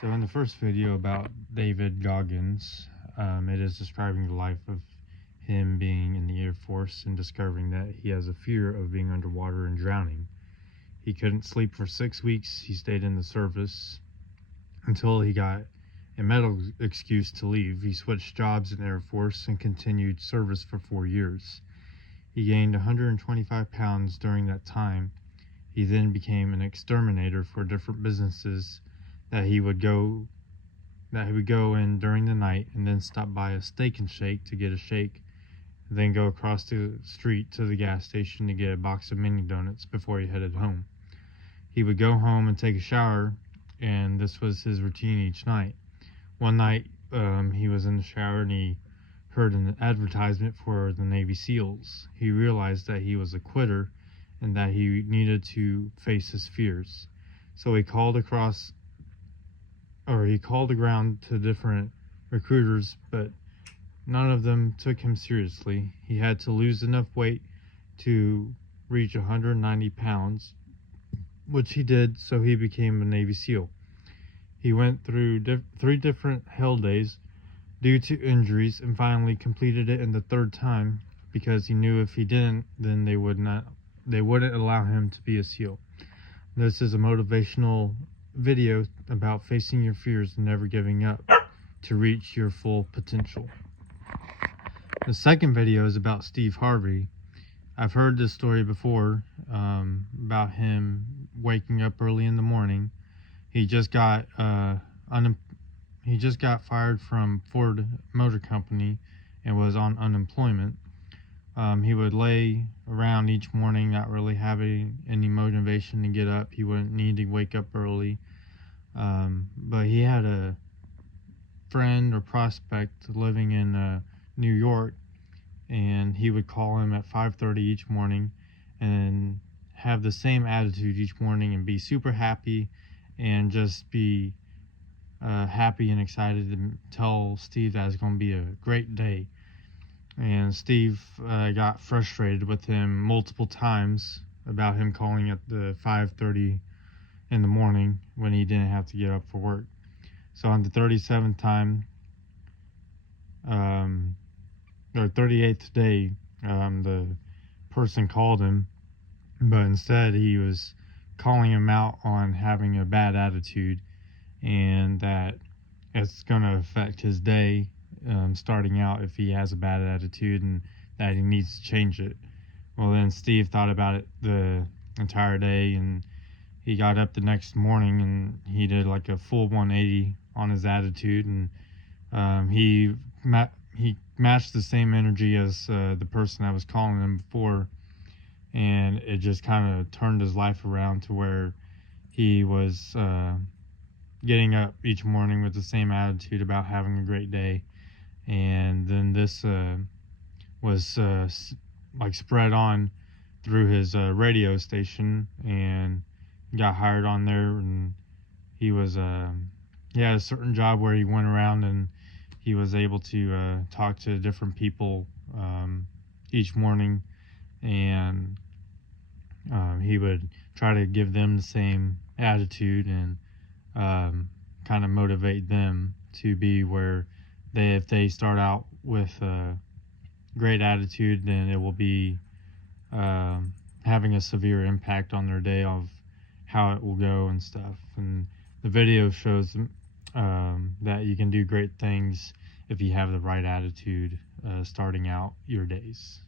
So in the first video about David Goggins, it is describing the life of him being in the Air Force and discovering that he has a fear of being underwater and drowning. He couldn't sleep for 6 weeks. He stayed in the service until he got a medical excuse to leave. He switched jobs in the Air Force and continued service for 4 years. He gained 125 pounds during that time. He then became an exterminator for different businesses that he would go in during the night and then stop by a Steak and Shake to get a shake, then go across the street to the gas station to get a box of mini donuts before he headed home. He would go home and take a shower, and this was his routine each night. One night he was in the shower and he heard an advertisement for the Navy SEALs. He realized that he was a quitter and that he needed to face his fears. So he called around to different recruiters, but none of them took him seriously. He had to lose enough weight to reach 190 pounds, which he did, so he became a Navy SEAL. He went through 3 different hell days due to injuries and finally completed it in the 3rd time because he knew if he didn't, then they wouldn't allow him to be a SEAL. This is a motivational video about facing your fears and never giving up to reach your full potential. The second video is about Steve Harvey. I've heard this story before about him waking up early in the morning. He just got fired from Ford Motor Company and was on unemployment. He would lay around each morning, not really having any motivation to get up. He wouldn't need to wake up early. But he had a friend or prospect living in New York, and he would call him at 5:30 each morning and have the same attitude each morning and be super happy and just be happy and excited to tell Steve that it's going to be a great day. And Steve got frustrated with him multiple times about him calling at the 5:30 in the morning when he didn't have to get up for work. So on the 37th time, or 38th day, the person called him, but instead he was calling him out on having a bad attitude and that it's going to affect his day starting out if he has a bad attitude and that he needs to change it. Well, then Steve thought about it the entire day, and he got up the next morning and he did like a full 180 on his attitude, and he matched the same energy as the person that was calling him before, and it just kind of turned his life around to where he was getting up each morning with the same attitude about having a great day. And then this was like spread on through his radio station, and got hired on there, and he had a certain job where he went around and he was able to talk to different people each morning, and he would try to give them the same attitude and kind of motivate them to be where if they start out with a great attitude, then it will be having a severe impact on their day of how it will go and stuff. And the video shows that you can do great things if you have the right attitude starting out your days.